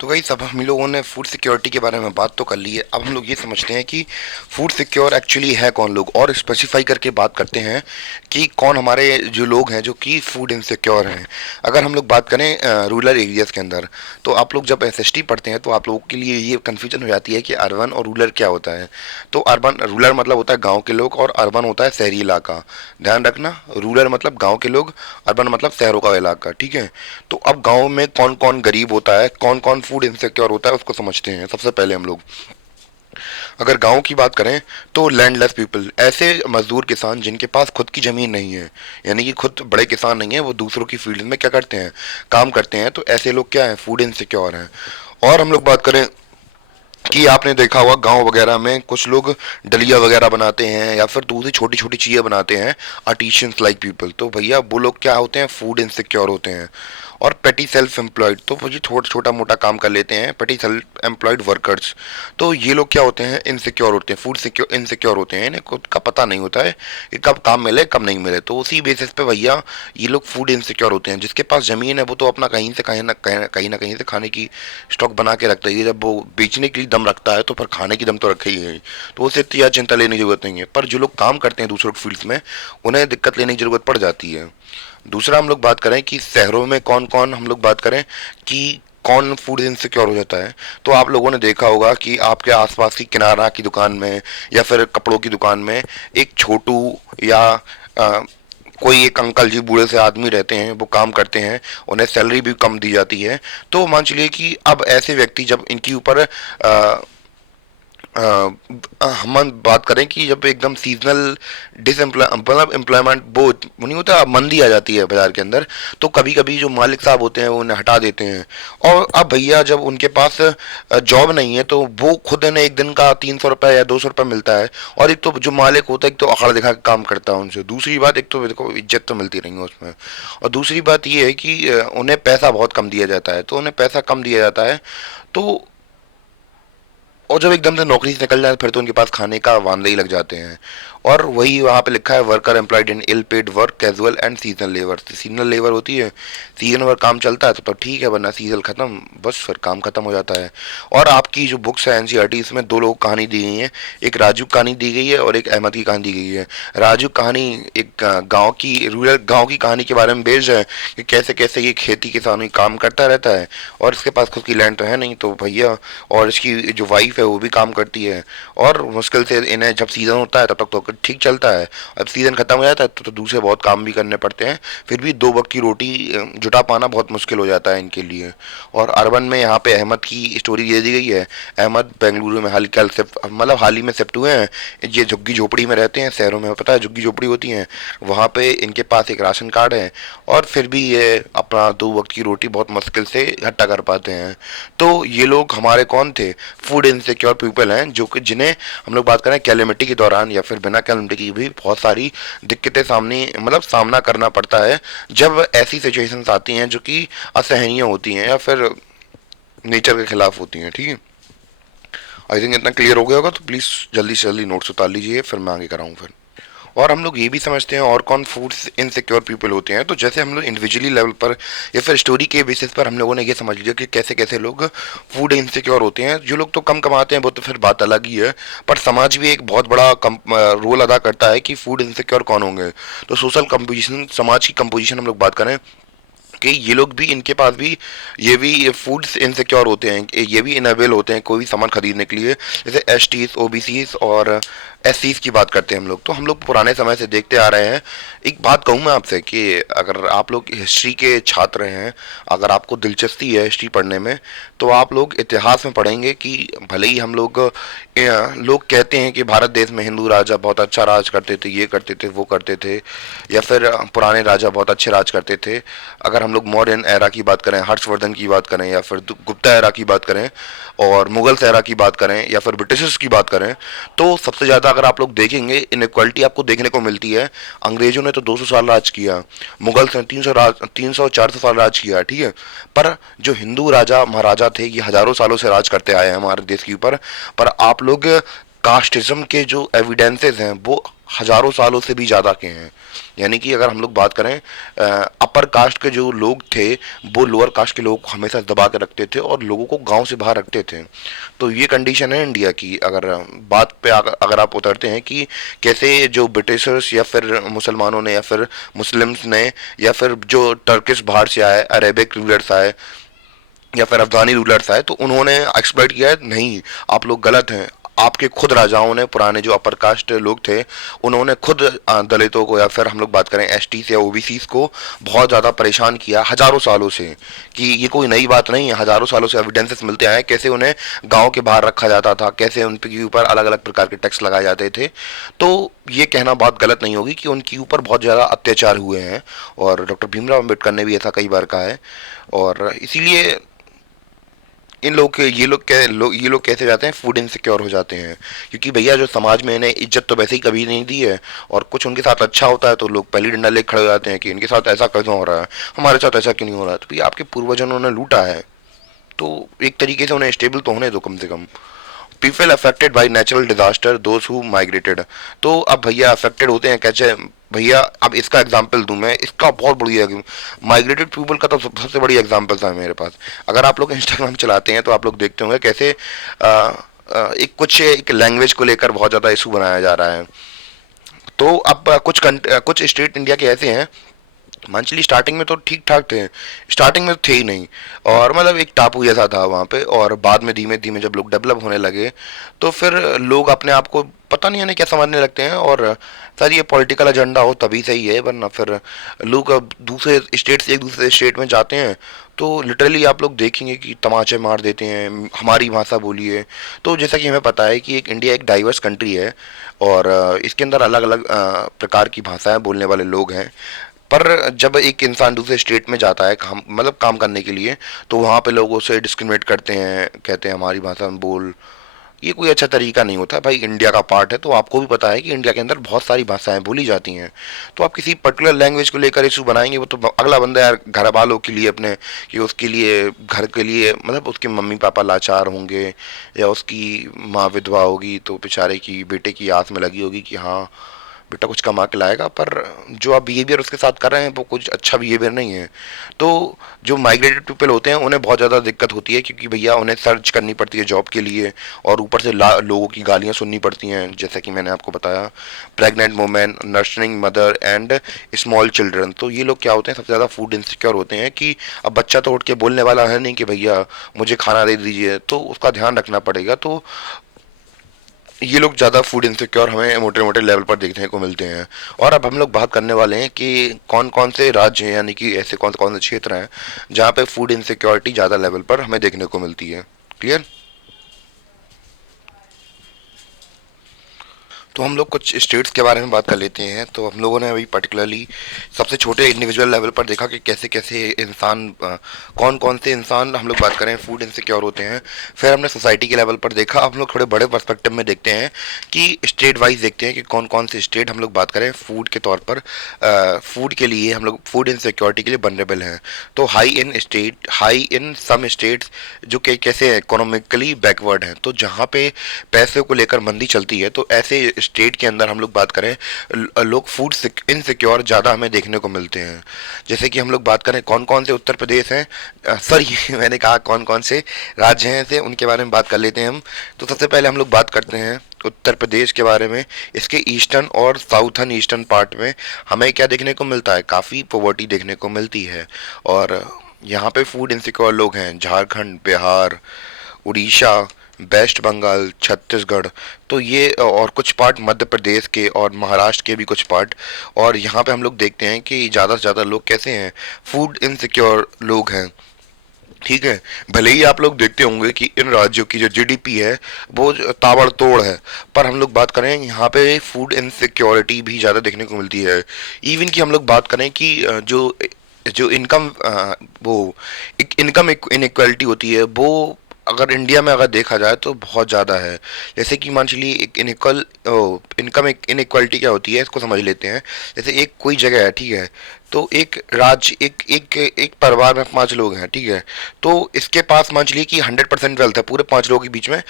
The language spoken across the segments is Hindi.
तो गाइस, अब हम लोगों ने फूड सिक्योरिटी के बारे में बात तो कर ली है। अब हम लोग ये समझते हैं कि फूड सिक्योर एक्चुअली है कौन लोग, और स्पेसिफाई करके बात करते हैं कि कौन हमारे जो लोग हैं जो कि फूड इनसिक्योर हैं। अगर हम लोग बात करें रूरल एरियाज के अंदर, तो आप लोग जब एसएसटी पढ़ते हैं तो आप लोगों के लिए ये कन्फ्यूजन हो जाती है कि अर्बन और रूरल क्या होता है। तो अर्बन रूरल मतलब होता है गाँव के लोग, और अर्बन होता है शहरी इलाका। ध्यान रखना, रूरल मतलब गाँव के लोग, अर्बन मतलब शहरों का इलाका। ठीक है। तो अब गांव में कौन कौन गरीब होता है, कौन कौन फूड इनसिक्योर होता है, उसको समझते हैं। सबसे पहले हम लोग अगर गांव की बात करें तो लैंडलेस पीपल, ऐसे मजदूर किसान जिनके पास खुद की जमीन नहीं है, यानी कि खुद बड़े किसान नहीं है, वो दूसरों की फील्ड में क्या करते हैं, काम करते हैं। तो ऐसे लोग क्या है, फूड इनसिक्योर हैं। और हम लोग बात करें कि आपने देखा होगा गांव वगैरह में कुछ लोग दलिया वगैरह बनाते हैं या फिर दूसरी छोटी छोटी चीज़ें बनाते हैं, आर्टिशियंस लाइक पीपल। तो भैया वो लोग क्या होते हैं, फूड इनसिक्योर होते हैं। और पेटी सेल्फ एम्प्लॉयड, तो वो जी थोड़ा छोटा मोटा काम कर लेते हैं, पेटी सेल्फ एम्प्लॉयड वर्कर्स। तो ये लोग क्या होते हैं, इनसिक्योर होते हैं, फूड सिक्योर इनसिक्योर होते हैं। इन्हें खुद का पता नहीं होता है कि कब काम मिले कब नहीं मिले। तो उसी बेसिस पे भैया ये लोग फूड इनसिक्योर होते हैं। जिसके पास ज़मीन है वो तो अपना कहीं से कहीं ना से खाने की स्टॉक बना के रखता है। जब वो बेचने के लिए दम रखता है तो फिर खाने की दम तो रखे ही है। तो उसे इतनी ज़्यादा चिंता लेने की जरूरत नहीं है। पर जो लोग काम करते हैं दूसरों फील्ड्स में, उन्हें दिक्कत लेने की जरूरत पड़ जाती है। दूसरा हम लोग बात करें कि शहरों में कौन कौन, हम लोग बात करें कि कौन फूड इनसिक्योर हो जाता है। तो आप लोगों ने देखा होगा कि आपके आसपास की किनारा की दुकान में या फिर कपड़ों की दुकान में एक छोटू या अ, कोई एक अंकल जी, बूढ़े से आदमी रहते हैं, वो काम करते हैं, उन्हें सैलरी भी कम दी जाती है। तो मान चलिए कि अब ऐसे व्यक्ति जब इनके ऊपर हम बात करें कि जब एकदम सीजनल डिसएम्प्लॉय मतलब एम्प्लॉयमेंट वो नहीं होता, मंदी आ जाती है बाजार के अंदर, तो कभी कभी जो मालिक साहब होते हैं वो उन्हें हटा देते हैं। और अब भैया जब उनके पास जॉब नहीं है तो वो खुद इन्हें एक दिन का 300 रुपये या 200 रुपये मिलता है। और एक तो जो मालिक होता है, एक तो अकड़ दिखा के काम करता है उनसे। दूसरी बात, एक तो देखो इज्जत तो मिलती नहीं है उसमें, और दूसरी बात ये है कि उन्हें पैसा बहुत कम दिया जाता है। तो उन्हें पैसा कम दिया जाता है, तो और जब एकदम से नौकरी से निकल जाए फिर तो उनके पास खाने का वांदे ही लग जाते हैं। और वही वहाँ पे लिखा है, worker employed in ill paid work, casual and seasonal labour. Seasonal labour होती है, सीजन भर काम चलता है तो ठीक है, वरना सीजन खत्म, बस फिर काम खत्म हो जाता है। और आपकी जो बुक्स है एनसीईआरटी, इसमें दो लोग कहानी दी गई है। एक राजू कहानी दी गई है और एक अहमद की कहानी दी गई है। राजू कहानी एक गांव की, रूरल गांव की कहानी के बारे में बेस्ड है कि कैसे कैसे ये खेती किसानी काम करता रहता है, और इसके पास खुद की लैंड तो है नहीं तो भैया, और इसकी जो वाइफ है वो भी काम करती है, और मुश्किल से इन्हें जब सीज़न होता है तब तक तो ठीक चलता है। अब सीज़न ख़त्म हो जाता है तो दूसरे बहुत काम भी करने पड़ते हैं। फिर भी दो वक्त की रोटी जुटा पाना बहुत मुश्किल हो जाता है इनके लिए। और अर्बन में यहाँ पे अहमद की स्टोरी दे दी गई है। अहमद बेंगलुरु में हाल कल शिफ्ट, मतलब हाल ही में शिफ्ट हुए हैं। ये झुग्गी झोपड़ी में रहते हैं, शहरों में पता है झुग्गी झोपड़ी होती हैं, वहाँ पे इनके पास एक राशन कार्ड है, और फिर भी ये अपना दो वक्त की रोटी बहुत मुश्किल से इकट्ठा कर पाते हैं। तो ये लोग हमारे कौन थे, फूड इनसिक्योर पीपल हैं, जो कि जिन्हें हम लोग बात करें कैलेमिटी के दौरान या फिर बिना कैलेमिटी की भी बहुत सारी दिक्कतें सामने मतलब सामना करना पड़ता है, जब ऐसी सिचुएशंस आती हैं जो कि असहनीय होती हैं या फिर नेचर के खिलाफ होती हैं। ठीक है। आई थिंक इतना क्लियर हो गया होगा, तो प्लीज़ जल्दी से जल्दी नोट्स उतार लीजिए, फिर मैं आगे कराऊँ फिर। और हम लोग ये भी समझते हैं और कौन फूड इनसिक्योर पीपल होते हैं। तो जैसे हम लोग इंडिविजुअली लेवल पर या फिर स्टोरी के बेसिस पर हम लोगों ने ये समझ लिया कि कैसे कैसे लोग फूड इनसिक्योर होते हैं। जो लोग तो कम कमाते हैं वो तो फिर बात अलग ही है, पर समाज भी एक बहुत बड़ा रोल अदा करता है कि फूड इनसिक्योर कौन होंगे। तो सोशल कंपोजिशन, समाज की कंपोजिशन हम लोग बात करें कि ये लोग भी, इनके पास भी ये भी फूड्स इनसिक्योर होते हैं, ये भी इनेबल होते हैं कोई भी सामान खरीदने के लिए। जैसे S Ts, O B Cs और एस सीज की बात करते हैं हम लोग, तो हम लोग पुराने समय से देखते आ रहे हैं। एक बात कहूँ मैं आपसे कि अगर आप लोग हिस्ट्री के छात्र हैं, अगर आपको दिलचस्पी है हिस्ट्री पढ़ने में, तो आप लोग इतिहास में पढ़ेंगे कि भले ही हम लोग लोग कहते हैं कि भारत देश में हिंदू राजा बहुत अच्छा राज करते थे, ये करते थे वो करते थे, या फिर पुराने राजा बहुत अच्छे राज करते थे। अगर हम लोग मौर्यन एरा की बात करें, हर्षवर्धन की बात करें, या फिर गुप्ता एरा की बात करें, और मुगल एरा की बात करें, या फिर ब्रिटिशर्स की बात करें, तो सबसे ज़्यादा अगर आप लोग देखेंगे इनक्वालिटी आपको देखने को मिलती है। अंग्रेजों ने तो 200 साल राज किया, मुगल्स ने 300 400 साल राज किया, ठीक है। पर जो हिंदू राजा महाराजा थे ये हजारों सालों से राज करते आए हैं हमारे देश के ऊपर। पर आप लोग कास्टिज्म के जो एविडेंसेस हैं वो हजारों सालों से भी ज़्यादा के हैं। यानी कि अगर हम लोग बात करें अपर कास्ट के जो लोग थे वो लोअर कास्ट के लोग को हमेशा दबा के रखते थे और लोगों को गांव से बाहर रखते थे। तो ये कंडीशन है इंडिया की। अगर बात पे अगर आप उतरते हैं कि कैसे जो ब्रिटिशर्स या फिर मुसलमानों ने या फिर मुस्लिम्स ने या फिर जो टर्किश बाहर से आए, अरेबिक रूलर्स आए या फिर अफगानी रूलर्स आए, तो उन्होंने एक्सप्लॉइट किया है, नहीं आप लोग गलत हैं। आपके खुद राजाओं ने, पुराने जो अपर कास्ट लोग थे, उन्होंने खुद दलितों को या फिर हम लोग बात करें एसटी या ओबीसी को बहुत ज़्यादा परेशान किया हजारों सालों से। कि ये कोई नई बात नहीं है, हजारों सालों से एविडेंसेस मिलते आए कैसे उन्हें गांव के बाहर रखा जाता था, कैसे उनके ऊपर अलग अलग प्रकार के टैक्स लगाए जाते थे। तो ये कहना बहुत गलत नहीं होगी कि उनके ऊपर बहुत ज़्यादा अत्याचार हुए हैं, और डॉक्टर भीमराव अम्बेडकर ने भी ऐसा कई बार कहा है। और इसीलिए इन लोग के ये लोग कैसे जाते हैं, फूड इनसिक्योर हो जाते हैं। क्योंकि भैया जो समाज में इन्हें इज्जत तो वैसे ही कभी नहीं दी है, और कुछ उनके साथ अच्छा होता है तो लोग पहली डंडा लेके खड़े हो जाते हैं कि इनके साथ ऐसा क्यों हो रहा है, हमारे साथ ऐसा क्यों नहीं हो रहा है। तो भैया आपके पूर्वजों ने लूटा है, तो एक तरीके से उन्हें स्टेबल तो होने दो कम से कम। People affected by natural disaster those who migrated. तो अब भैया अफेक्टेड होते हैं कैसे भैया, अब इसका एग्जाम्पल दूं मैं, इसका बहुत बढ़िया माइग्रेटेड पीपल का तो सबसे बड़ी एग्जाम्पल था मेरे पास। अगर आप लोग इंस्टाग्राम चलाते हैं तो आप लोग देखते होंगे कैसे एक लैंग्वेज को लेकर बहुत ज़्यादा इशू बनाया जा रहा है। तो अब कुछ स्टेट इंडिया के ऐसे हैं, मंचली स्टार्टिंग में तो ठीक ठाक थे, स्टार्टिंग में तो थे ही नहीं, और मतलब एक टापू जैसा था वहाँ पे। और बाद में धीमे धीमे जब लोग डेवलप होने लगे तो फिर लोग अपने आप को पता नहीं है क्या समझने लगते हैं, और सर ये पॉलिटिकल एजेंडा हो तभी सही है, वरना फिर लोग अब दूसरे स्टेट से एक दूसरे स्टेट में जाते हैं तो लिटरली आप लोग देखेंगे कि तमाचे मार देते हैं, हमारी भाषा बोलिए। तो जैसा कि हमें पता है कि एक इंडिया एक डाइवर्स कंट्री है, और इसके अंदर अलग अलग प्रकार की भाषाएं बोलने वाले लोग हैं। पर जब एक इंसान दूसरे स्टेट में जाता है काम करने के लिए, तो वहाँ पे लोग उसे डिस्क्रिमिनेट करते हैं, कहते हैं हमारी भाषा में बोल। ये कोई अच्छा तरीका नहीं होता भाई। इंडिया का पार्ट है तो आपको भी पता है कि इंडिया के अंदर बहुत सारी भाषाएं बोली जाती हैं। तो आप किसी पर्टिकुलर लैंग्वेज को लेकर इशू बनाएंगे, वो तो अगला बंदा यार घर वालों के लिए अपने, कि उसके लिए घर के लिए मतलब उसके मम्मी पापा लाचार होंगे या उसकी माँ विधवा होगी तो बेचारे की बेटे की आस में लगी होगी कि हाँ बेटा कुछ कमा के लाएगा, पर जो आप बिहेवियर उसके साथ कर रहे हैं वो कुछ अच्छा बिहेवियर नहीं है। तो जो माइग्रेटेड पीपल होते हैं उन्हें बहुत ज़्यादा दिक्कत होती है, क्योंकि भैया उन्हें सर्च करनी पड़ती है जॉब के लिए, और ऊपर से लोगों की गालियाँ सुननी पड़ती हैं, जैसा कि मैंने आपको बताया, pregnant women, nursing mother and small children. तो ये लोग क्या होते हैं, सबसे ज़्यादा फूड इनसिक्योर होते हैं कि अब बच्चा तो उठ के बोलने वाला है नहीं कि भैया मुझे खाना दे दीजिए, तो उसका ध्यान रखना पड़ेगा। तो ये लोग ज़्यादा फूड इनसिक्योर हमें मोटे मोटे लेवल पर देखने को मिलते हैं। और अब हम लोग बात करने वाले हैं कि कौन कौन से राज्य हैं, यानी कि ऐसे कौन कौन से क्षेत्र हैं जहाँ पे फूड इनसिक्योरिटी ज़्यादा लेवल पर हमें देखने को मिलती है। क्लियर? तो हम लोग कुछ स्टेट्स के बारे में बात कर लेते हैं। तो हम लोगों ने अभी पर्टिकुलरली सबसे छोटे इंडिविजुअल लेवल पर देखा कि कैसे कैसे इंसान कौन कौन से इंसान हम लोग बात करें फूड इनसिक्योर होते हैं। फिर हमने सोसाइटी के लेवल पर देखा। हम लोग थोड़े बड़े पर्सपेक्टिव में देखते हैं कि स्टेट वाइज देखते हैं कि कौन कौन से स्टेट हम लोग बात करें फूड के तौर पर, फूड के लिए हम लोग फूड इनसिक्योरिटी के लिए वनरेबल हैं। तो हाई इन सम स्टेट्स जो कि कैसे इकोनॉमिकली बैकवर्ड हैं, तो जहाँ पे पैसे को लेकर मंदी चलती है, तो ऐसे स्टेट के अंदर हम लोग बात करें लोग फूड इनसिक्योर ज़्यादा हमें देखने को मिलते हैं। जैसे कि हम लोग बात करें कौन कौन से उत्तर प्रदेश हैं, सर ये मैंने कहा कौन कौन से राज्य हैं ऐसे, उनके बारे में बात कर लेते हैं हम। तो सबसे पहले हम लोग बात करते हैं उत्तर प्रदेश के बारे में। इसके ईस्टर्न और साउथर्न ईस्टर्न पार्ट में हमें क्या देखने को मिलता है, काफ़ी पॉवर्टी देखने को मिलती है, और यहाँ पे फूड इनसिक्योर लोग हैं झारखंड, बिहार, उड़ीसा, वेस्ट बंगाल, छत्तीसगढ़। तो ये और कुछ पार्ट मध्य प्रदेश के और महाराष्ट्र के भी कुछ पार्ट। और यहाँ पे हम लोग देखते हैं कि ज़्यादा से ज़्यादा लोग कैसे हैं, फूड इनसिक्योर लोग हैं। ठीक है, भले ही आप लोग देखते होंगे कि इन राज्यों की जो जीडीपी है वो ताबड़तोड़ है, पर हम लोग बात करें यहाँ पे फूड इनसिक्योरिटी भी ज़्यादा देखने को मिलती है। इवन कि हम लोग बात करें कि जो जो इनकम वो इनकम इनइक्वालिटी होती है वो अगर इंडिया में अगर देखा जाए तो बहुत ज़्यादा है। जैसे कि मान चलिए एक इनकम इनइक्वालिटी क्या होती है इसको समझ लेते हैं। जैसे एक कोई जगह है, ठीक है, तो एक राज्य एक एक एक परिवार में 5 लोग हैं, ठीक है, तो इसके पास मान चलिए कि 100% वेल्थ है, पूरे 5 लोगों के बीच में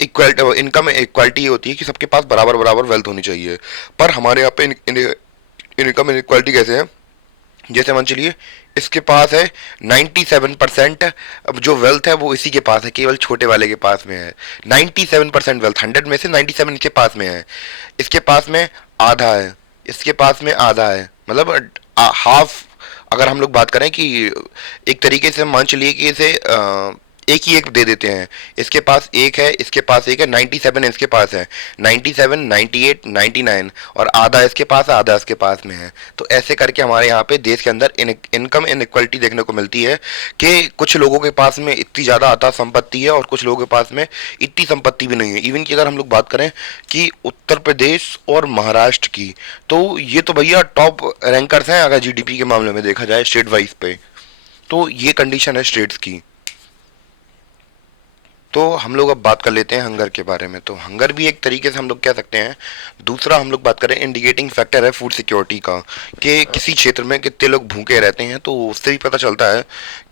इक्वल इनकम इक्वालिटी ये होती है कि सबके पास बराबर बराबर वेल्थ होनी चाहिए। पर हमारे यहाँ पे इनकम इनक्वालिटी कैसे है, जैसे मान चलिए इसके पास है 97%, अब जो वेल्थ है वो इसी के पास है, केवल छोटे वाले के पास में है 97% वेल्थ, 100 में से 97 इसके पास में है, इसके पास में आधा है, इसके पास में आधा है, मतलब हाफ। अगर हम लोग बात करें कि एक तरीके से मान चलिए कि इसे एक ही एक दे देते हैं, इसके पास एक है, इसके पास एक है, 97 इसके पास है, 97, 98, 99 और आधा इसके पास है, आधा इसके पास में है। तो ऐसे करके हमारे यहाँ पे देश के अंदर इनकम इनइक्वालिटी देखने को मिलती है कि कुछ लोगों के पास में इतनी ज़्यादा अता संपत्ति है और कुछ लोगों के पास में इतनी संपत्ति भी नहीं है। इवन की अगर हम लोग बात करें कि उत्तर प्रदेश और महाराष्ट्र की, तो ये तो भैया टॉप रैंकर्स हैं अगर जीडीपी के मामले में देखा जाए स्टेट वाइज पे। तो ये कंडीशन है स्टेट्स की। तो हम लोग अब बात कर लेते हैं हंगर के बारे में। तो हंगर भी एक तरीके से हम लोग कह सकते हैं, दूसरा हम लोग बात करें इंडिकेटिंग फैक्टर है फूड सिक्योरिटी का, कि किसी क्षेत्र में कितने लोग भूखे रहते हैं, तो उससे भी पता चलता है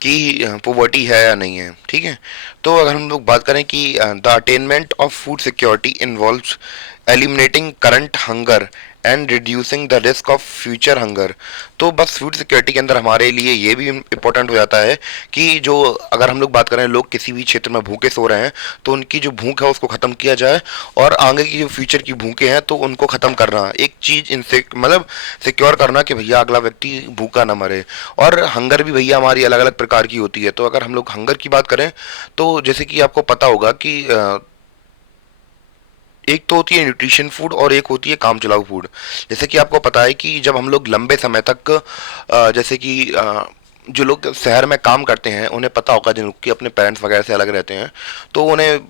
कि पोवर्टी है या नहीं है। ठीक है, तो अगर हम लोग बात करें कि the attainment of food security involves eliminating current hunger and reducing the risk of future hunger. तो बस फूड सिक्योरिटी के अंदर हमारे लिए ये भी इम्पोर्टेंट हो जाता है कि जो अगर हम लोग बात करें लोग किसी भी क्षेत्र में भूखे सो रहे हैं तो उनकी जो भूख है उसको ख़त्म किया जाए, और आगे की जो फ्यूचर की भूखे हैं तो उनको ख़त्म करना, एक चीज़ इनसे मतलब सिक्योर करना कि भैया अगला व्यक्ति भूखा ना मरे। और हंगर भी भैया हमारी अलग अलग प्रकार की होती है। तो अगर हम लोग हंगर की बात करें तो जैसे कि आपको पता होगा कि एक तो होती है न्यूट्रिशन फूड और एक होती है काम चलाऊ फूड। जैसे कि आपको पता है कि जब हम लोग लंबे समय तक जैसे कि जो लोग शहर में काम करते हैं उन्हें पता होगा, जिनके अपने पेरेंट्स वगैरह से अलग रहते हैं, तो उन्हें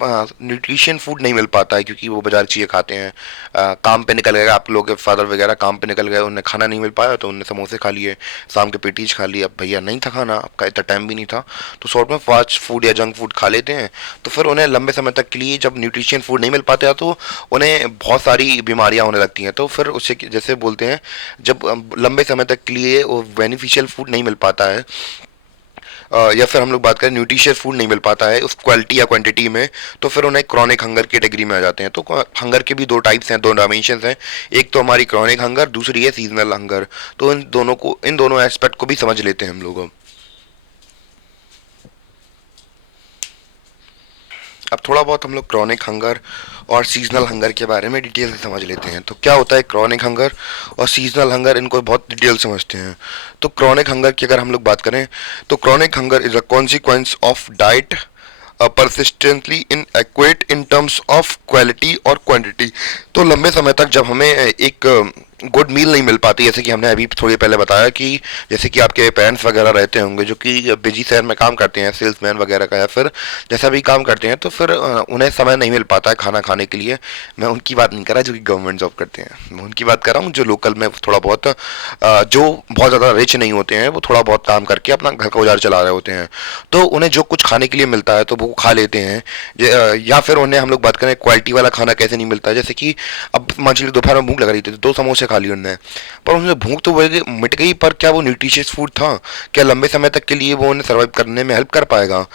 न्यूट्रिशन फूड नहीं मिल पाता है क्योंकि वो बाजार चीज़ें खाते हैं। काम पे निकल गए, आप लोग के फादर वगैरह काम पे निकल गए, उन्हें खाना नहीं मिल पाया तो उन्हें समोसे खा लिए, शाम के पेटीज खा लिए। अब भैया नहीं था खाना, आपका इतना टाइम भी नहीं था, तो शॉर्ट में फास्ट फूड या जंक फूड खा लेते हैं। तो फिर उन्हें लंबे समय तक के लिए जब न्यूट्रिशन फूड नहीं मिल पाते हैं तो उन्हें बहुत सारी बीमारियां होने लगती हैं। तो फिर उससे जैसे बोलते हैं जब लंबे समय तक के लिए वो बेनिफिशियल फूड नहीं मिल पाता है, या फिर हम लोग बात करें न्यूट्रिशियस फूड नहीं मिल पाता है उस क्वालिटी या क्वांटिटी में, तो फिर उन्हें क्रॉनिक हंगर कैटेगरी में आ जाते हैं। तो हंगर के भी दो टाइप्स हैं, दो डायमेंशंस हैं, एक तो हमारी क्रॉनिक हंगर, दूसरी है सीजनल हंगर। तो इन दोनों एस्पेक्ट को भी समझ लेते हैं हम लोग। अब थोड़ा बहुत हम लोग क्रॉनिक हंगर और सीजनल हंगर के बारे में डिटेल से समझ लेते हैं। तो क्या होता है क्रॉनिक हंगर और सीजनल हंगर, इनको बहुत डिटेल समझते हैं। तो क्रॉनिक हंगर की अगर हम लोग बात करें तो chronic hunger is a consequence of diet persistently inadequate in terms of quality और क्वांटिटी। तो लंबे समय तक जब हमें एक गुड मील नहीं मिल पाती, जैसे कि हमने अभी थोड़ी पहले बताया कि जैसे कि आपके पेरेंट्स वगैरह रहते होंगे जो कि बिजी शहर में काम करते हैं, सेल्समैन वगैरह का या फिर जैसा भी काम करते हैं, तो फिर उन्हें समय नहीं मिल पाता है खाना खाने के लिए। मैं उनकी बात नहीं कर रहा जो कि गवर्नमेंट जॉब करते हैं, मैं उनकी बात कर रहा हूँ जो लोकल में थोड़ा बहुत जो बहुत ज़्यादा रिच नहीं होते हैं, वो थोड़ा बहुत काम करके अपना घर का गुजार चला रहे होते हैं। तो उन्हें जो कुछ खाने के लिए मिलता है तो वो खा लेते हैं, या फिर उन्हें हम लोग बात करें क्वालिटी वाला खाना कैसे नहीं मिलता है। जैसे कि अब मान लीजिए दोपहर में भूख लग रही थी तो 2 समोसे खा लिए उन्होंने, पर उन्हें भूख तो मिट गई, पर क्या वो न्यूट्रिशियस फूड था? क्या लंबे समय तक के लिए वो उन्हें सर्वाइव करने में हेल्प कर पाएगा?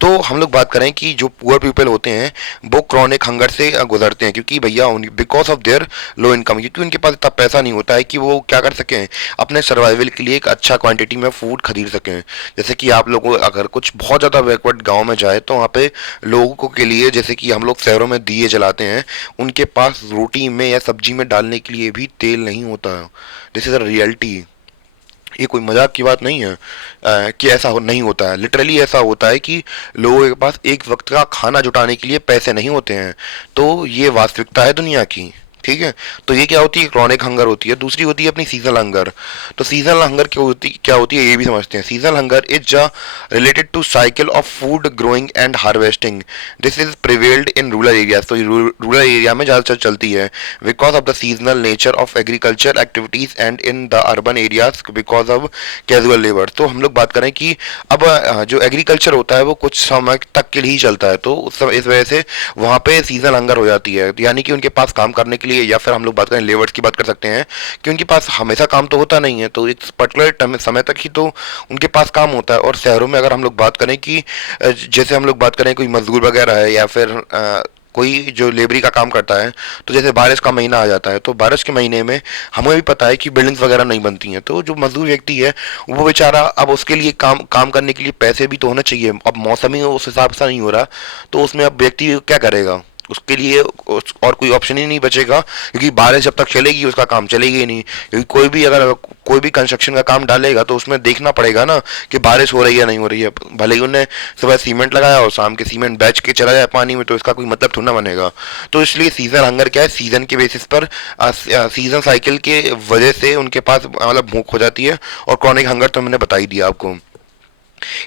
तो हम लोग बात करें कि जो पुअर पीपल होते हैं वो क्रॉनिक हंगर से गुजरते हैं, क्योंकि भैया because of their low income, क्योंकि उनके पास इतना पैसा नहीं होता है कि वो क्या कर सकें, अपने सर्वाइवल के लिए एक अच्छा क्वांटिटी में फूड खरीद सकें। जैसे कि आप लोगों अगर कुछ बहुत ज़्यादा बैकवर्ड गांव में जाए तो वहाँ पे लोगों के लिए, जैसे कि हम लोग शहरों में दिए जलाते हैं, उनके पास रोटी में या सब्जी में डालने के लिए भी तेल नहीं होता है। दिस इज़ अ रियलिटी, ये कोई मजाक की बात नहीं है कि ऐसा नहीं होता है। लिटरली ऐसा होता है कि लोगों के पास एक वक्त का खाना जुटाने के लिए पैसे नहीं होते हैं। तो ये वास्तविकता है दुनिया की। ठीक है, तो ये क्या होती है, क्रॉनिक हंगर होती है। दूसरी होती है अपनी सीजनल हंगर। तो सीजनल हंगर क्या होती है ये भी समझते हैं। Seasonal hunger is related to cycle of food growing and harvesting. This is prevailed in rural areas. तो रूरल एरिया में ज़्यादातर चलती है because of the seasonal nature of agriculture activities and in the urban areas because of casual labour. तो हम लोग बात करें कि अब जो एग्रीकल्चर होता है वो कुछ समय तक के लिए ही चलता है, तो इस वजह से वहाँ पे सीजनल हंगर हो जाती है, यानी कि उनके पास काम करने के लिए, या फिर हम लोग बात करें लेबर्स की बात कर सकते हैं कि उनके पास हमेशा काम तो होता नहीं है, तो एक पर्टिकुलर समय तक ही तो उनके पास काम होता है। और शहरों में अगर हम लोग बात करें कि जैसे हम लोग बात करें कोई मजदूर वगैरह है या फिर कोई जो लेबरी का काम करता है, तो जैसे बारिश का महीना आ जाता है तो बारिश के महीने में हमें भी पता है कि बिल्डिंग्स वगैरह नहीं बनती हैं, तो जो मजदूर व्यक्ति है वो बेचारा, अब उसके लिए काम काम करने के लिए पैसे भी तो होना चाहिए, अब मौसम ही उस हिसाब से नहीं हो रहा, तो उसमें अब व्यक्ति क्या करेगा, उसके लिए और कोई ऑप्शन ही नहीं बचेगा, क्योंकि बारिश जब तक चलेगी उसका काम चलेगी ही नहीं, क्योंकि कोई भी अगर कोई भी कंस्ट्रक्शन का काम डालेगा तो उसमें देखना पड़ेगा ना कि बारिश हो रही है नहीं हो रही है, भले ही उन्हें सुबह सीमेंट लगाया और शाम के सीमेंट बैच के चला जाए पानी में, तो इसका कोई मतलब थोड़ा ना बनेगा। तो इसलिए सीजन हंगर क्या है, सीजन के बेसिस पर सीजन साइकिल के वजह से उनके पास मतलब भूख हो जाती है, और क्रॉनिक हंगर तो मैंने बता ही दिया आपको।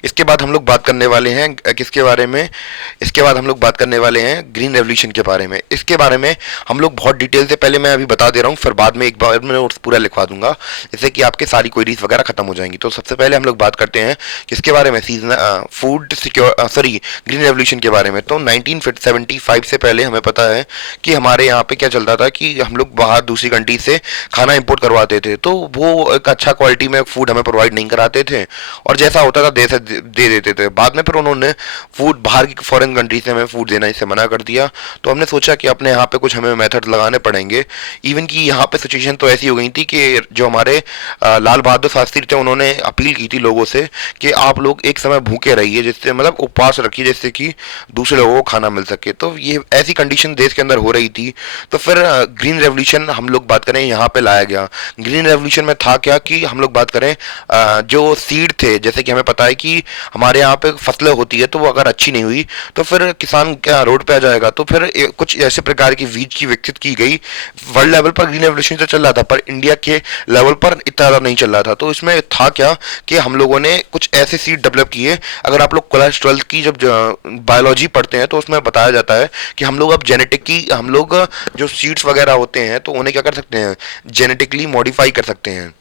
इसके बाद हम लोग बात करने वाले हैं किसके बारे में, इसके बाद हम लोग बात करने वाले हैं ग्रीन रेवोल्यूशन के बारे में। इसके बारे में हम लोग बहुत डिटेल से, पहले मैं अभी बता दे रहा हूँ, फिर बाद में एक बार मैं नोट्स पूरा लिखवा दूंगा, जिससे कि आपके सारी क्वेरीज वगैरह खत्म हो जाएंगी। तो सबसे पहले हम लोग बात करते हैं किसके बारे में, season food secure sorry green revolution के बारे में। तो 1975 से पहले हमें पता है कि हमारे यहाँ पे क्या चलता था कि हम लोग बाहर दूसरी कंट्री से खाना इंपोर्ट करवाते थे, तो वो एक अच्छा क्वालिटी में फूड हमें प्रोवाइड नहीं कराते थे, और जैसा होता था दे देते थे। बाद में फिर उन्होंने फूड बाहर की फॉरेन कंट्री से हमें फूड देना इससे मना कर दिया, तो हमने सोचा कि अपने यहाँ पे कुछ हमें मेथड लगाने पड़ेंगे। इवन कि यहाँ पे सिचुएशन तो ऐसी हो गई थी कि जो हमारे लाल बहादुर शास्त्री थे, उन्होंने अपील की थी लोगों से कि आप लोग एक समय भूखे रहिए, जिससे मतलब उपवास रखिए, जिससे कि दूसरे लोगों को खाना मिल सके। तो ये ऐसी कंडीशन देश के अंदर हो रही थी, तो फिर ग्रीन रेवोल्यूशन हम लोग बात करें यहाँ पे लाया गया। ग्रीन रेवोल्यूशन में था क्या कि हम लोग बात करें जो सीड थे, जैसे कि हमें पता है कि हमारे यहाँ पे फसलें होती है, तो वो अगर अच्छी नहीं हुई तो फिर किसान क्या रोड पे आ जाएगा, तो फिर कुछ ऐसे प्रकार की बीज की विकसित की गई। वर्ल्ड लेवल पर ग्रीन रेवोल्यूशन तो चल रहा था, पर इंडिया के लेवल पर इतना नहीं चल रहा था। तो इसमें था क्या कि हम लोगों ने कुछ ऐसे सीड डेवलप किए। अगर आप लोग क्लास 12 की जब बायोलॉजी पढ़ते हैं तो उसमें बताया जाता है कि हम लोग अब जेनेटिक की, हम लोग जो सीड्स वगैरह होते हैं तो उन्हें क्या कर सकते हैं, जेनेटिकली मॉडिफाई कर सकते हैं।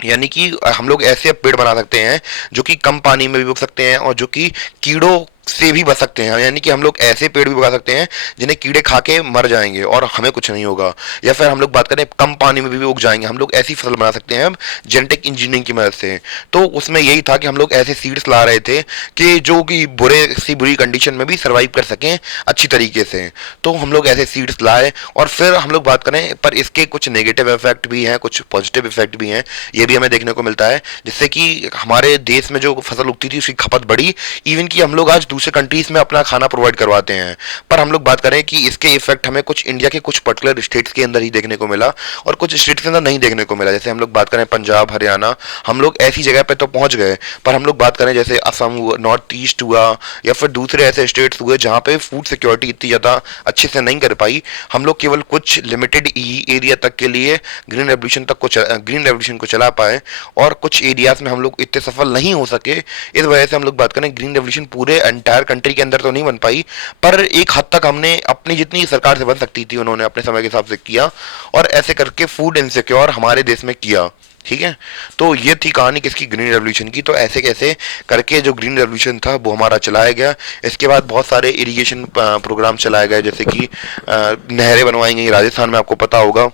यानी कि हम लोग ऐसे पेड़ बना सकते हैं जो कि कम पानी में भी उग सकते हैं और जो कि कीड़ों से भी बच सकते हैं। यानी कि हम लोग ऐसे पेड़ भी उगा सकते हैं जिन्हें कीड़े खा के मर जाएंगे और हमें कुछ नहीं होगा। या फिर हम लोग बात करें कम पानी में भी उग जाएंगे, हम लोग ऐसी फसल बना सकते हैं अब जेनेटिक इंजीनियरिंग की मदद से। तो उसमें यही था कि हम लोग ऐसे सीड्स ला रहे थे कि जो कि बुरी कंडीशन में भी सर्वाइव कर सकें अच्छी तरीके से। तो हम लोग ऐसे सीड्स लाए, और फिर हम लोग बात करें, पर इसके कुछ नेगेटिव इफेक्ट भी हैं, कुछ पॉजिटिव इफेक्ट भी हैं, ये भी हमें देखने को मिलता है। जिससे कि हमारे देश में जो फसल उगती थी उसकी खपत बढ़ी, इवन कि हम लोग आज दूसरे कंट्रीज में अपना खाना प्रोवाइड करवाते हैं। पर हम लोग बात करें कि इसके इफेक्ट हमें कुछ इंडिया के कुछ पर्टिकुलर स्टेट्स के अंदर ही देखने को मिला और कुछ स्टेट्स के अंदर नहीं देखने को मिला। जैसे हम लोग बात करें पंजाब, हरियाणा, हम लोग ऐसी जगह पे तो पहुंच गए, पर हम लोग बात करें जैसे असम हुआ, नॉर्थ ईस्ट हुआ, या फिर दूसरे ऐसे स्टेट्स हुए जहाँ पे फूड सिक्योरिटी इतनी ज़्यादा अच्छे से नहीं कर पाई। हम लोग केवल कुछ लिमिटेड एरिया तक के लिए ग्रीन रेवोल्यूशन को चला पाए, और कुछ एरियाज में हम लोग इतने सफल नहीं हो सके। इस वजह से हम लोग बात करें ग्रीन रेवोल्यूशन पूरे एंटायर कंट्री के अंदर तो नहीं बन पाई, पर एक हद तक हमने अपनी जितनी सरकार से बन सकती थी उन्होंने अपने समय के हिसाब से किया, और ऐसे करके फूड इनसिक्योर हमारे देश में किया। ठीक है, तो ये थी कहानी किसकी, ग्रीन रेवोल्यूशन की। तो ऐसे कैसे करके जो ग्रीन रेवोल्यूशन था वो हमारा चलाया गया। इसके बाद बहुत सारे इरिगेशन प्रोग्राम चलाए गए, जैसे कि नहरें बनवाई गई राजस्थान में, आपको पता होगा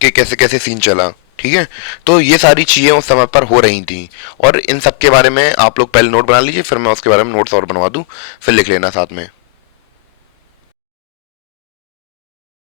कि कैसे कैसे सीन चला। ठीक है, तो ये सारी चीज़ें उस समय पर हो रही थी, और इन सब के बारे में आप लोग पहले नोट बना लीजिए, फिर मैं उसके बारे में नोट्स और बनवा दूँ, फिर लिख लेना साथ में।